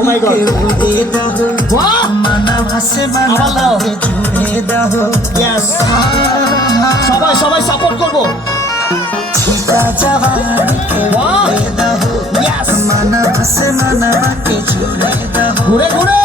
Oh my God. What? Yes. সবাই support করবো। ঘুরে ঘুরে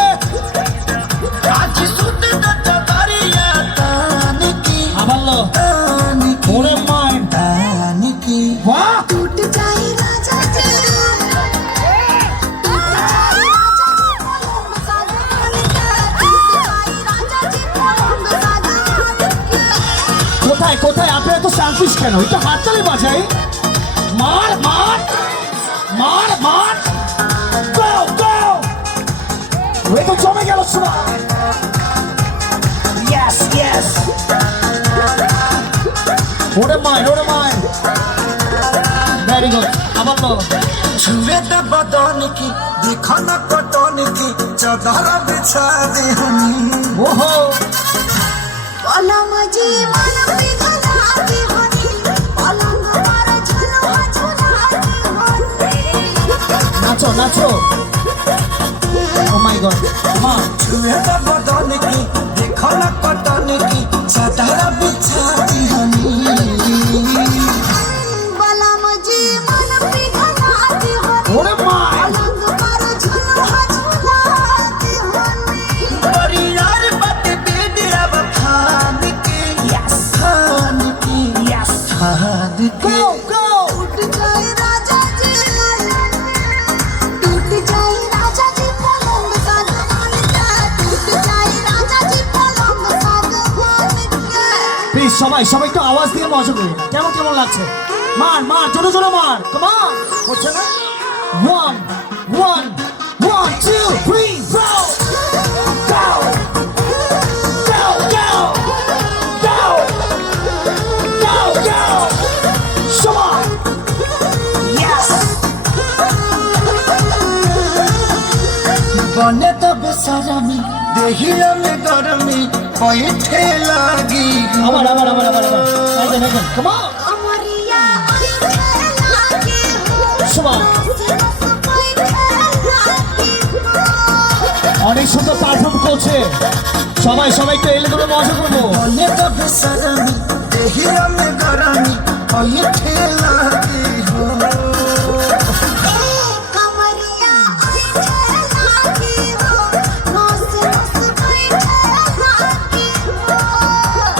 কোথায় কোথায় আপনি এত সেলফিশ কেন? এটা হাততালি বাজাই। মার মার মার মার, গো গো, ওই তো জমে গেল সময়। ইয়েস ইয়েস, ওরে মাই ভেরি গুড। আবার তো छुए त बदन की देखो न कटन की चादर बिछा दे हनी। ओहो पलंग जी मन पिघला दी हनी, पलंग पर झुलवा झुला दी हनी। नाचो नाचो। Oh my God, come on. छुए त बदन की देखो न कटन की चादर बिछा दे हनी। पलंग जी मन पिघला दी हनी, ओरे माय, पलंग पर झुलवा झुला दी हनी। बड़ी यार बात बेबी अब खान की yes खान की yes, खान की। go go। टूट जाए राजा जी, टूट जाए राजा जी पलंग सागवान का, टूट जाए राजा जी पलंग सागवान का। প্লিজ সবাই একটু আওয়াজ দিয়ে মজা করি। কেমন কেমন লাগছে? মার মার, জোরে জোরে মার, কাম অন। হচ্ছে না? 1 1 1 2 3 go go go go go go go, come on, yes। बने तो बेसरमी देहिया में गरमी बैठे लागी। আবার কাম অন, अमरिया बैठे लागी हो, come on। बैठे लागी हो। অনেক সুন্দর পারফর্ম করছে সবাই একটু এলে করে মজা করবো। बने तो बेसरमी देहिया में गरमी बैठे लागी हो। कमरिया बैठे लागी हो, नस नस बैठे लागी हो।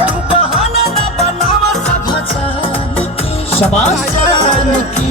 तू बहाना न बनावा सब जान की शाबाश। जान की।